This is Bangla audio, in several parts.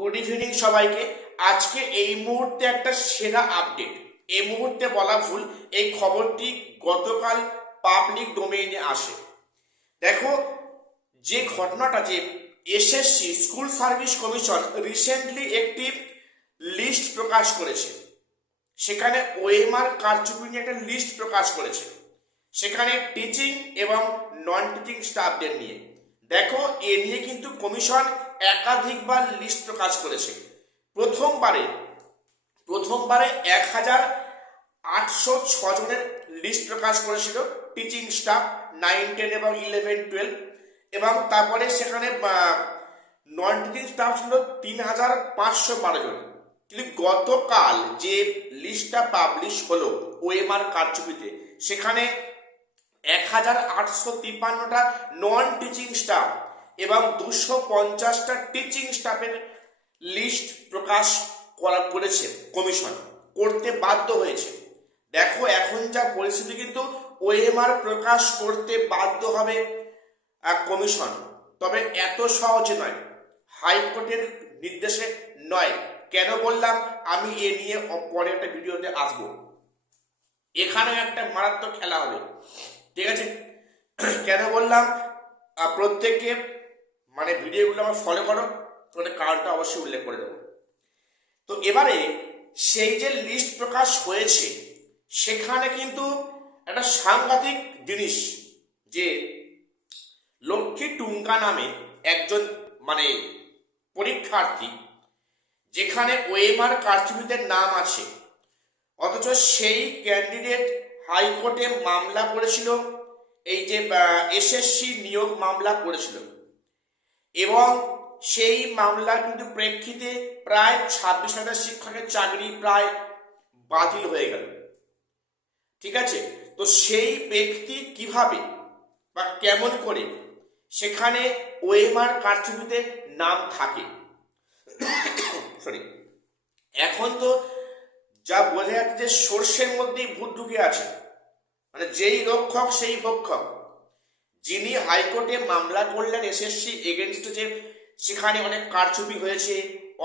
গুড ইভিনিং সবাইকে। আজকে এই মুহূর্তে একটা সেরা আপডেট, এই মুহূর্তে বলা ভুল, এই খবরটি গতকাল পাবলিক ডোমেইনে আসে। দেখো, যে ঘটনাটা, যে SSC school service commission recently একটি লিস্ট প্রকাশ করেছে, সেখানে ওএমআর কারচুপি নিয়ে একটা লিস্ট প্রকাশ করেছে, সেখানে টিচিং এবং নন টিচিং স্টাফদের নিয়ে। দেখো, এ নিয়ে কিন্তু কমিশন একাধিকবার লিস্ট প্রকাশ করেছে। প্রথমবারে 1806 জনের লিস্ট প্রকাশ করেছিল টিচিং স্টাফ 9, 10 এবং 11, 12, এবং তারপরে সেখানে নন টিচিং স্টাফ ছিল 3512 জন। কিন্তু গতকাল যে লিস্টটা পাবলিশ হলো ওএমআর কারচুপিতে, সেখানে 1853টা নন টিচিং স্টাফ এবং 250টা টিচিং স্টাফের লিস্ট প্রকাশ করেছে কমিশন, করতে বাধ্য হয়েছে। দেখো, এখন যা পরিস্থিতি, কিন্তু ওএমআর প্রকাশ করতে বাধ্য হবে কমিশন, তবে এত সহজে নয়, হাইকোর্টের নির্দেশে নয়। কেন বললাম, আমি এ নিয়ে পরে একটা ভিডিওতে আসবো। এখানেও একটা মারাত্মক খেলা হবে, ঠিক আছে? কেন বললাম, প্রত্যেককে ভিডিওগুলো আমার ফলো করো, তোমাদের কারণটা অবশ্যই উল্লেখ করে দেবো। তো এবারে সেই যে লিস্ট প্রকাশ হয়েছে, সেখানে কিন্তু একটা সাংঘাতিক জিনিস, যে লক্ষ্মী টুঙ্কা নামে একজন পরীক্ষার্থী, যেখানে ওএমআর কারচুপিতে নাম আছে, অথচ সেই ক্যান্ডিডেট হাইকোর্টে মামলা করেছিল, এই যে এসএসসি নিয়োগ মামলা করেছিল, এবং সেই মামলার কিন্তু প্রেক্ষিতে প্রায় 26,000 শিক্ষকের চাকরি প্রায় বাতিল হয়ে গেল, ঠিক আছে? তো সেই ব্যক্তি কিভাবে বা কেমন করে সেখানে ওএমআর কারচুপিতে নাম থাকে? সরি, এখন তো যা বোঝা যাচ্ছে যে সর্ষের মধ্যেই ভূত ঢুকে আছে, যেই রক্ষক সেই ভক্ষক। যিনি হাইকোর্টে মামলা করলেন এসএসসি এগেনস্টে, যে সেখানে অনেক কারচুপি হয়েছে,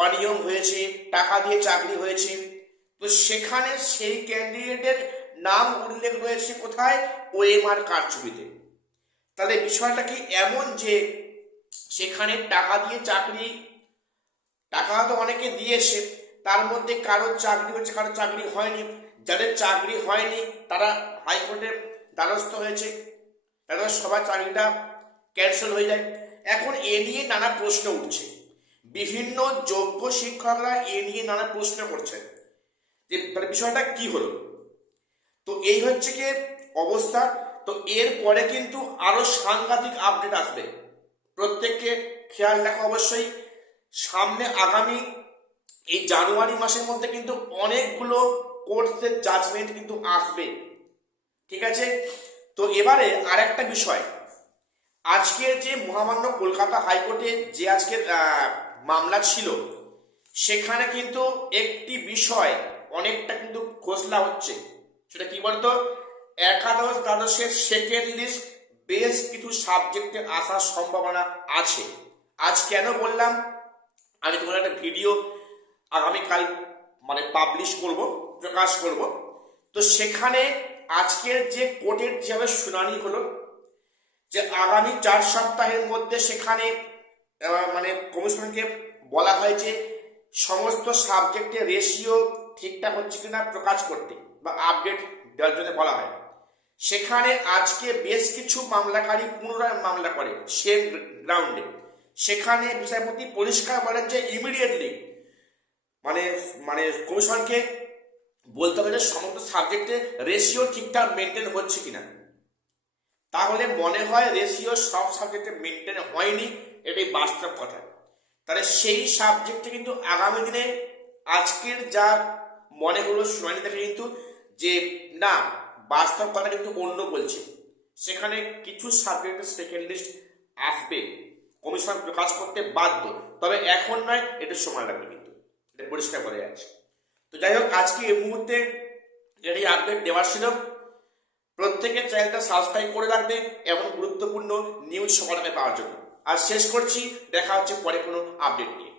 অনিয়ম হয়েছে, টাকা দিয়ে চাকরি হয়েছে, তো সেখানে সেই ক্যান্ডিডেটের নাম উল্লেখ রয়েছে কোথায়? ওএমআর কারচুপিতে। তাহলে বিষয়টা কি এমন যে সেখানে টাকা দিয়ে চাকরি, টাকা তো অনেকে দিয়েছে, তার মধ্যে কারোর চাকরি হয়েছে, কারোর চাকরি হয়নি। যাদের চাকরি হয়নি তারা হাইকোর্টের দ্বারস্থ হয়েছে, তাদের সবার চাকরিটা ক্যান্সেল হয়ে যায়। এখন এ নিয়ে নানা প্রশ্ন উঠছে, বিভিন্ন যোগ্য শিক্ষকরা এ নিয়ে নানা প্রশ্ন করছেন যে বিষয়টা কি হলো। তো এই হচ্ছে কি অবস্থা। তো এরপরে কিন্তু আরো সাংঘাতিক আপডেট আসবে, প্রত্যেককে খেয়াল রাখো অবশ্যই। সামনে আগামী এই জানুয়ারি মাসের মধ্যে কিন্তু অনেকগুলো কোর্টের জাজমেন্ট কিন্তু আসবে, ঠিক আছে? তো এবারে আরেকটা বিষয়, আজকের যে মহামান্য কলকাতা হাইকোর্টে যে আজকের মামলা ছিল, সেখানে কিন্তু একটি বিষয় অনেকটা কিন্তু খোঁজলা হচ্ছে। সেটা কি বলতো? একাদশ দ্বাদশের সেকেন্ড লিস্ট বেশ কিছু সাবজেক্টে আসার সম্ভাবনা আছে। আজ কেন বললাম, আমি তোমার একটা ভিডিও আগামীকাল পাবলিশ করব, প্রকাশ করব। তো সেখানে আজকের যে কোর্টের যেভাবে শুনানি হলো, যে আগামী 4 সপ্তাহের মধ্যে সেখানে কমিশনকে বলা হয়েছে সমস্ত সাবজেক্টের রেশিও ঠিকঠাক হচ্ছে কিনা প্রকাশ করতে বা আপডেট দেওয়ার জন্য বলা হয়। সেখানে আজকে বেশ কিছু মামলাকারী পুনরায় মামলা করে সেম গ্রাউন্ডে। সেখানে বিচারপতি পরিষ্কার বলেন যে ইমিডিয়েটলি কমিশনকে বলতে হবে যে সমস্ত সাবজেক্টের রেশিও ঠিকঠাক মেনটেন হচ্ছে কিনা। তাহলে মনে হয় রেশিও সব সাবজেক্টে মেনটেন হয়নি, এটাই বাস্তব কথা। তাহলে সেই সাবজেক্টে কিন্তু আগামী দিনে আজকের যা মনে হলো শুনানি দেখে কিন্তু যে না, বাস্তব কথা কিন্তু অন্য বলছে। সেখানে কিছু সাবজেক্টের সেকেন্ড লিস্ট আসবে, কমিশন প্রকাশ করতে বাধ্য, তবে এখন নয়, এটা সময় লাগবে, কিন্তু এটা পরিষ্কার করে যাচ্ছে। তো যাই হোক, আজকে এই মুহূর্তে এটাই আপডেট দেওয়ার ছিল। প্রত্যেকের চ্যানেলটা সাবস্ক্রাইব করে রাখবে এমন গুরুত্বপূর্ণ নিউজ সবার আগে পাওয়ার জন্য। আর শেষ করছি, দেখা হচ্ছে পরে কোনো আপডেট নিয়ে।